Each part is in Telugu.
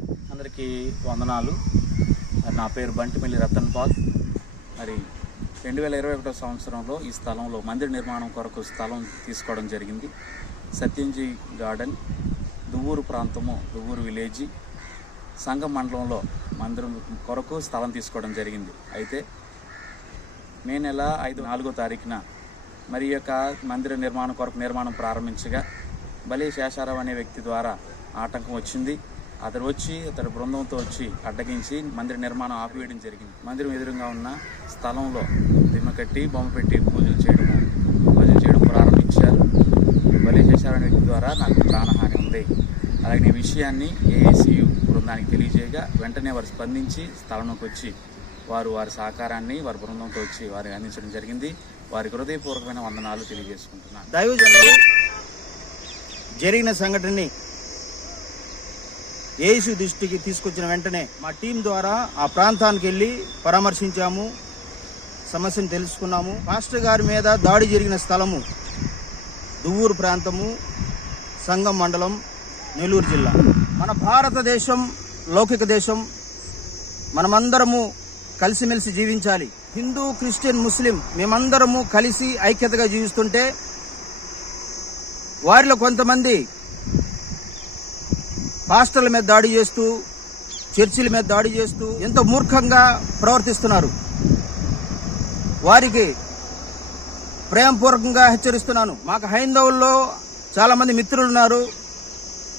అందరికీ వందనాలు. నా పేరు బంటిమిల్లి రతన్ పాల్. మరి 2021 సంవత్సరంలో ఈ స్థలంలో మందిర నిర్మాణం కొరకు స్థలం తీసుకోవడం జరిగింది. సత్యంజీ గార్డెన్, దువ్వూరు ప్రాంతము, దువ్వూరు విలేజీ, సంఘం మండలంలో మందిరం కొరకు స్థలం తీసుకోవడం జరిగింది. అయితే మే నెల 4వ తారీఖున మరి యొక్క మందిర నిర్మాణం కొరకు నిర్మాణం ప్రారంభించగా బలి శేషారావు అనే వ్యక్తి ద్వారా ఆటంకం వచ్చింది. అతడి బృందంతో వచ్చి అడ్డగించి మందిర నిర్మాణం ఆపివేయడం జరిగింది. మందిరం ఎదురుగా ఉన్న స్థలంలో దిమ్మ కట్టి బొమ్మ పెట్టి పూజలు చేయడం ప్రారంభించారు. బలి శేషారావు అనే వ్యక్తి ద్వారా నాకు ప్రాణహాని ఉంది. అలాగే ఈ విషయాన్ని ఏఐసియు బృందానికి తెలియజేయగా వెంటనే వారు స్పందించి స్థలంలోకి వచ్చి వారి సహకారాన్ని వారి బృందంతో వచ్చి వారికి అందించడం జరిగింది. వారికి హృదయపూర్వకమైన వందనాలు తెలియజేసుకుంటున్నాను. దైవజనులు జరిగిన సంఘటనని యేసు దృష్టికి తీసుకొచ్చిన వెంటనే మా టీం ద్వారా ఆ ప్రాంతానికి వెళ్ళి పరామర్శించాము, సమస్యను తెలుసుకున్నాము. పాస్టర్ గారి మీద దాడి జరిగిన స్థలము దువ్వూరు ప్రాంతము, సంగం మండలం, నెల్లూరు జిల్లా. మన భారతదేశం లౌకిక దేశం. మనమందరము కలిసిమెలిసి జీవించాలి. హిందూ, క్రిస్టియన్, ముస్లిం మేమందరము కలిసి ఐక్యతగా జీవిస్తుంటే వారిలో కొంతమంది పాస్టర్ల మీద దాడి చేస్తూ, చర్చిల మీద దాడి చేస్తూ ఎంతో మూర్ఖంగా ప్రవర్తిస్తున్నారు. వారికి ప్రేమపూర్వకంగా హెచ్చరిస్తున్నాను. మాకు హైందవుల్లో చాలా మంది మిత్రులు ఉన్నారు.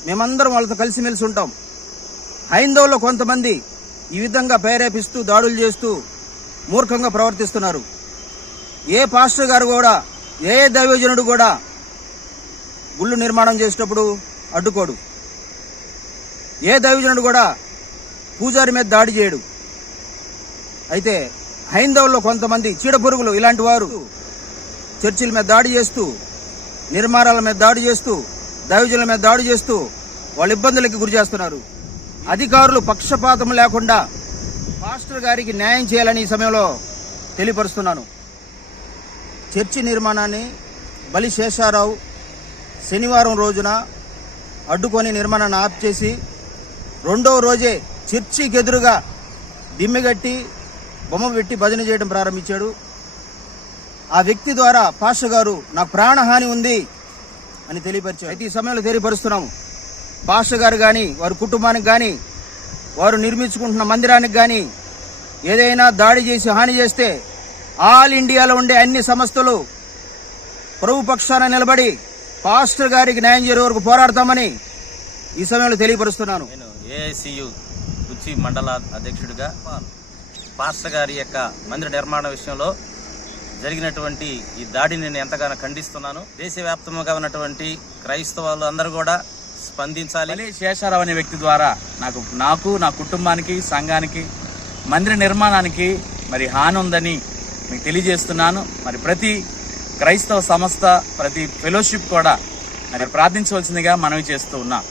మేమందరం వాళ్ళతో కలిసిమెలిసి ఉంటాం. హైందవుల్లో కొంతమంది ఈ విధంగా ప్రేరేపిస్తూ దాడులు చేస్తూ మూర్ఖంగా ప్రవర్తిస్తున్నారు. ఏ పాస్టర్ గారు కూడా, ఏ దైవజనుడు కూడా గుళ్ళు నిర్మాణం చేసేటప్పుడు అడ్డుకోడు. ఏ దైవజనుడు కూడా పూజారి మీద దాడి చేయడు. అయితే హైందవుల్లో కొంతమంది చీడపురుగులు ఇలాంటి వారు చర్చిల మీద దాడి చేస్తూ, నిర్మాణాల మీద దాడి చేస్తూ, దైవజనుల మీద దాడి చేస్తూ వాళ్ళ ఇబ్బందులకి గురి చేస్తున్నారు. అధికారులు పక్షపాతం లేకుండా పాస్టర్ గారికి న్యాయం చేయాలని ఈ సమయంలో తెలియపరుస్తున్నాను. చర్చి నిర్మాణాన్ని బలి శేషారావు శనివారం రోజున అడ్డుకొని నిర్మాణాన్ని ఆప్ చేసి రెండవ రోజే చర్చికి ఎదురుగా దిమ్మెగట్టి బొమ్మ పెట్టి భజన చేయడం ప్రారంభించాడు. ఆ వ్యక్తి ద్వారా పాస్టర్ గారు నాకు ప్రాణహాని ఉంది అని తెలియపరిచారు. అయితే ఈ సమయంలో తెలియపరుస్తున్నాము. పాస్టర్ గారు కానీ, వారి కుటుంబానికి కానీ, వారు నిర్మించుకుంటున్న మందిరానికి కానీ ఏదైనా దాడి చేసి హాని చేస్తే ఆల్ ఇండియాలో ఉండే అన్ని సంస్థలు ప్రభు పక్షాన నిలబడి పాస్టర్ గారికి న్యాయం చేసే వరకు పోరాడతామని ఈ సమయంలో తెలియపరుస్తున్నాను. నేను ఏఐసియు కుర్చి మండల అధ్యక్షుడిగా పాస్టర్ గారి యొక్క మందిర నిర్మాణ విషయంలో జరిగినటువంటి ఈ దాడిని నేను ఎంతగానో ఖండిస్తున్నాను. దేశవ్యాప్తంగా ఉన్నటువంటి క్రైస్తవులు అందరూ కూడా స్పందించాలి. బలి శేషారావు అనే వ్యక్తి ద్వారా నాకు నా కుటుంబానికి, సంఘానికి, మందిర నిర్మాణానికి మరి హాని ఉందని మీకు తెలియజేస్తున్నాను. మరి ప్రతి క్రైస్తవ సంస్థ, ప్రతి ఫెలోషిప్ కూడా మరి ప్రార్థించవలసిందిగా మనవి చేస్తూ ఉన్నా.